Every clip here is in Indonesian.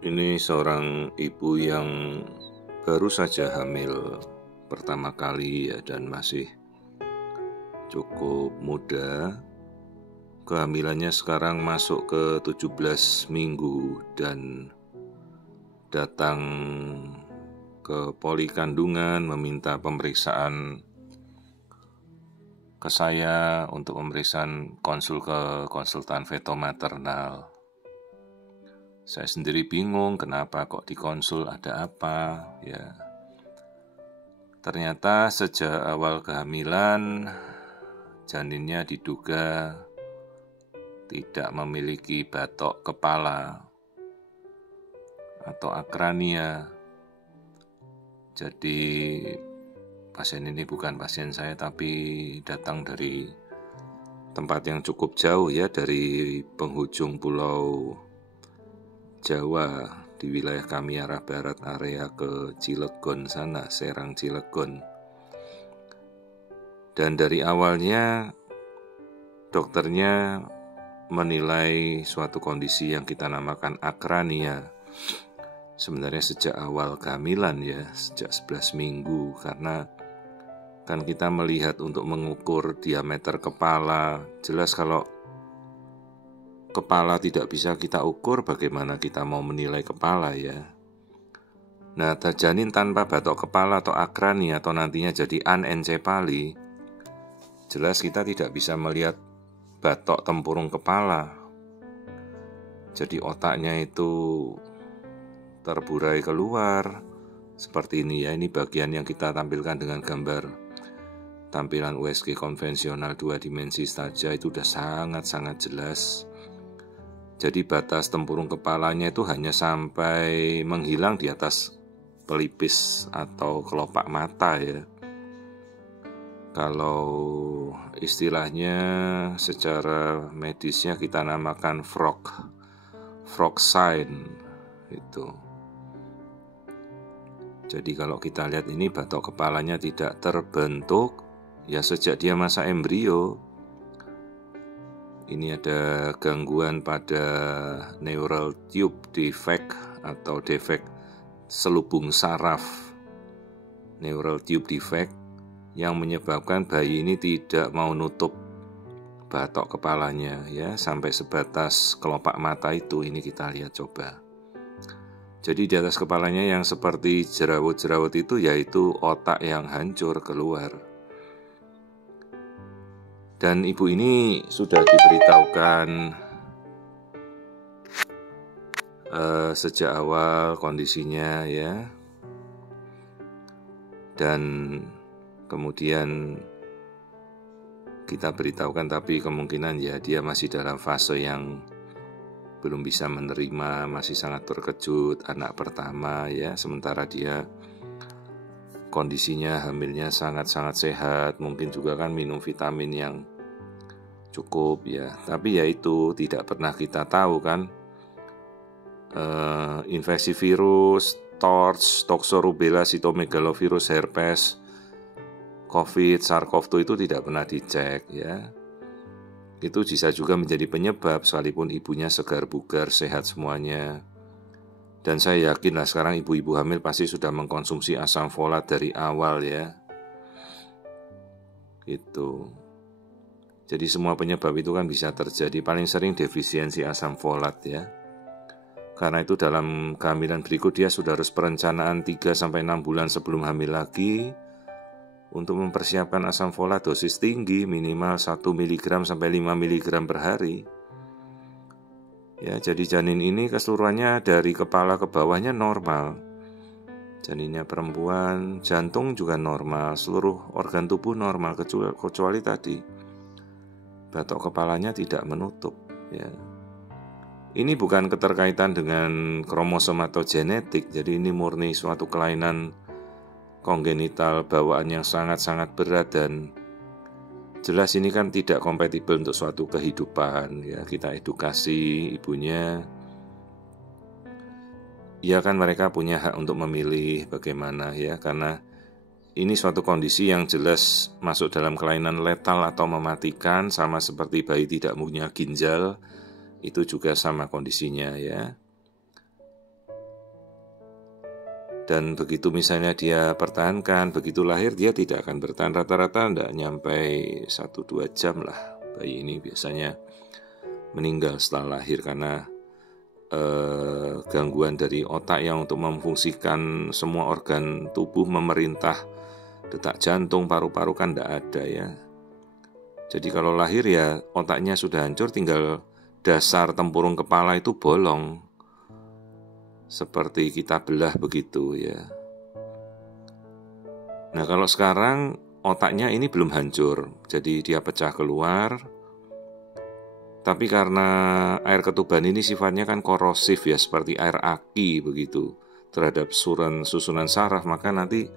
Ini seorang ibu yang baru saja hamil pertama kali ya, dan masih cukup muda. Kehamilannya sekarang masuk ke 17 minggu dan datang ke poli kandungan meminta pemeriksaan ke saya untuk pemeriksaan ke konsultan feto maternal. Saya sendiri bingung kenapa kok dikonsul, ada apa ya. Ternyata sejak awal kehamilan janinnya diduga tidak memiliki batok kepala atau akrania. Jadi pasien ini bukan pasien saya, tapi datang dari tempat yang cukup jauh ya, dari penghujung pulau Jawa di wilayah kami arah barat, area ke Cilegon sana, Serang Cilegon. Dan dari awalnya dokternya menilai suatu kondisi yang kita namakan akrania. Sebenarnya sejak awal kehamilan ya, sejak 11 minggu, karena kan kita melihat untuk mengukur diameter kepala. Jelas kalau kepala tidak bisa kita ukur, bagaimana kita mau menilai kepala ya. Nah, janin tanpa batok kepala atau akrania atau nantinya jadi anencefali, jelas kita tidak bisa melihat batok tempurung kepala. Jadi otaknya itu terburai keluar seperti ini ya. Ini bagian yang kita tampilkan dengan gambar tampilan USG konvensional 2 dimensi saja, itu udah sangat-sangat jelas. Jadi batas tempurung kepalanya itu hanya sampai menghilang di atas pelipis atau kelopak mata ya. Kalau istilahnya secara medisnya kita namakan frog sign itu. Jadi kalau kita lihat ini batok kepalanya tidak terbentuk ya sejak dia masa embrio. Ini ada gangguan pada neural tube defect atau defek selubung saraf neural tube defect yang menyebabkan bayi ini tidak mau nutup batok kepalanya ya, sampai sebatas kelopak mata itu. Ini kita lihat coba. Jadi di atas kepalanya yang seperti jerawat-jerawat itu yaitu otak yang hancur keluar. Dan ibu ini sudah diberitahukan sejak awal kondisinya ya. Dan kemudian kita beritahukan, tapi kemungkinan ya dia masih dalam fase yang belum bisa menerima, masih sangat terkejut, anak pertama ya. Sementara dia kondisinya hamilnya sangat-sangat sehat, mungkin juga kan minum vitamin yang cukup ya. Tapi ya itu tidak pernah kita tahu kan, infeksi virus, TORCH, toxorubella, cytomegalovirus, herpes, COVID, SARS-CoV-2 itu tidak pernah dicek ya. Itu bisa juga menjadi penyebab sekalipun ibunya segar bugar, sehat semuanya. Dan saya yakin lah sekarang ibu-ibu hamil pasti sudah mengkonsumsi asam folat dari awal ya. Gitu. Jadi semua penyebab itu kan bisa terjadi, paling sering defisiensi asam folat ya. Karena itu dalam kehamilan berikut dia sudah harus perencanaan 3-6 bulan sebelum hamil lagi untuk mempersiapkan asam folat dosis tinggi, minimal 1 mg sampai 5 mg per hari. Ya, jadi janin ini keseluruhannya dari kepala ke bawahnya normal. Janinnya perempuan, jantung juga normal, seluruh organ tubuh normal kecuali tadi batok kepalanya tidak menutup ya. Ini bukan keterkaitan dengan kromosom atau genetik, jadi ini murni suatu kelainan kongenital bawaan yang sangat-sangat berat, dan jelas ini kan tidak kompatibel untuk suatu kehidupan ya. Kita edukasi ibunya ya, kan mereka punya hak untuk memilih bagaimana ya, karena ini suatu kondisi yang jelas masuk dalam kelainan letal atau mematikan, sama seperti bayi tidak punya ginjal, itu juga sama kondisinya ya. Dan begitu misalnya dia pertahankan, begitu lahir dia tidak akan bertahan, rata-rata tidak nyampe 1-2 jam lah. Bayi ini biasanya meninggal setelah lahir karena gangguan dari otak yang untuk memfungsikan semua organ tubuh, memerintah detak jantung, paru-paru kan tidak ada ya. Jadi kalau lahir ya otaknya sudah hancur, tinggal dasar tempurung kepala itu bolong. Seperti kita belah begitu ya. Nah kalau sekarang otaknya ini belum hancur, jadi dia pecah keluar. Tapi karena air ketuban ini sifatnya kan korosif ya, seperti air aki begitu terhadap susunan saraf, maka nanti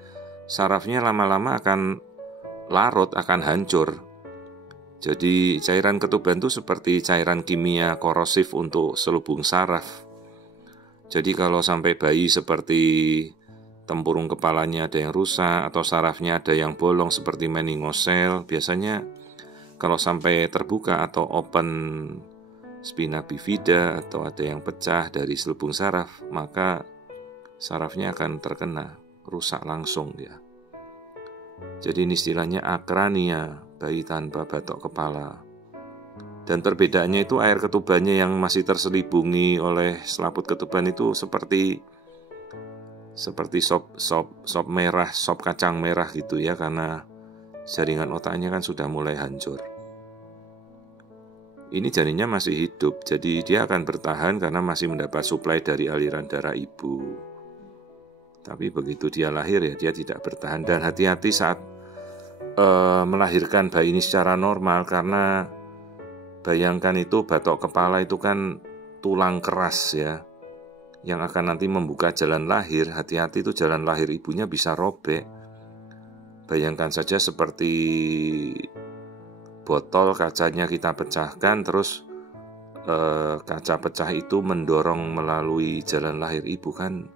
sarafnya lama-lama akan larut, akan hancur. Jadi cairan ketuban itu seperti cairan kimia korosif untuk selubung saraf. Jadi kalau sampai bayi seperti tempurung kepalanya ada yang rusak atau sarafnya ada yang bolong seperti meningocele, biasanya kalau sampai terbuka atau open spina bifida atau ada yang pecah dari selubung saraf, maka sarafnya akan terkena, rusak langsung ya. Jadi ini istilahnya akrania, bayi tanpa batok kepala. Dan perbedaannya itu air ketubannya yang masih terselubungi oleh selaput ketuban itu seperti sop merah, sop kacang merah gitu ya, karena jaringan otaknya kan sudah mulai hancur. Ini janinnya masih hidup, jadi dia akan bertahan karena masih mendapat suplai dari aliran darah ibu. Tapi begitu dia lahir ya dia tidak bertahan. Dan hati-hati saat melahirkan bayi ini secara normal, karena bayangkan itu batok kepala itu kan tulang keras ya, yang akan nanti membuka jalan lahir. Hati-hati itu jalan lahir ibunya bisa robek. Bayangkan saja seperti botol kacanya kita pecahkan, terus kaca pecah itu mendorong melalui jalan lahir ibu, kan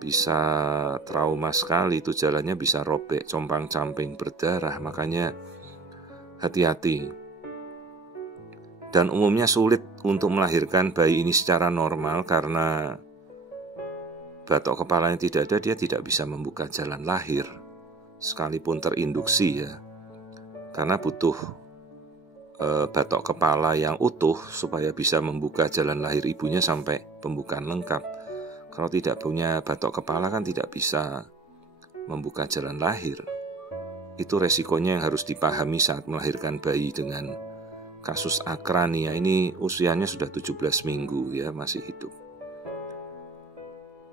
bisa trauma sekali, itu jalannya bisa robek, compang-camping, berdarah. Makanya hati-hati. Dan umumnya sulit untuk melahirkan bayi ini secara normal karena batok kepalanya tidak ada, dia tidak bisa membuka jalan lahir sekalipun terinduksi ya. Karena butuh batok kepala yang utuh supaya bisa membuka jalan lahir ibunya sampai pembukaan lengkap. Kalau tidak punya batok kepala kan tidak bisa membuka jalan lahir. Itu resikonya yang harus dipahami saat melahirkan bayi dengan kasus akrania. Ini usianya sudah 17 minggu ya, masih hidup.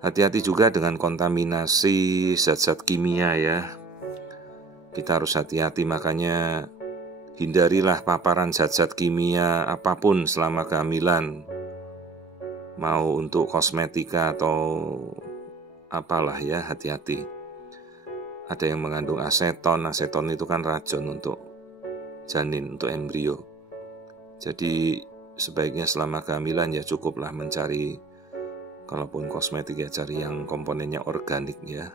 Hati-hati juga dengan kontaminasi zat-zat kimia ya. Kita harus hati-hati, makanya hindarilah paparan zat-zat kimia apapun selama kehamilan. Mau untuk kosmetika atau apalah ya, hati-hati. Ada yang mengandung aseton itu kan racun untuk janin, untuk embrio. Jadi sebaiknya selama kehamilan ya cukuplah mencari, kalaupun kosmetik ya cari yang komponennya organik ya.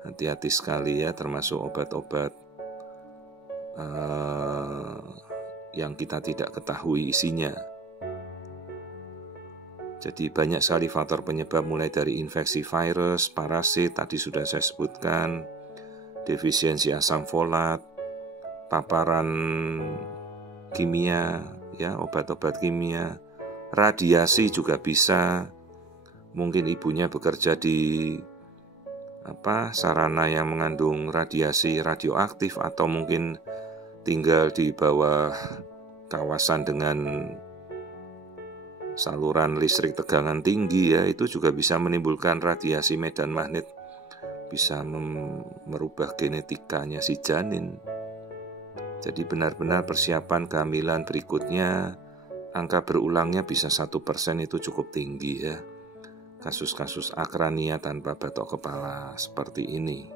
Hati-hati sekali ya, termasuk obat-obat yang kita tidak ketahui isinya. Jadi banyak sekali faktor penyebab, mulai dari infeksi virus, parasit, tadi sudah saya sebutkan, defisiensi asam folat, paparan kimia ya, obat-obat kimia, radiasi juga bisa. Mungkin ibunya bekerja di sarana yang mengandung radiasi radioaktif, atau mungkin tinggal di bawah kawasan dengan saluran listrik tegangan tinggi ya, itu juga bisa menimbulkan radiasi medan magnet, bisa merubah genetikanya si janin. Jadi benar-benar persiapan kehamilan berikutnya, angka berulangnya bisa 1% itu cukup tinggi ya. Kasus-kasus akrania tanpa batok kepala seperti ini.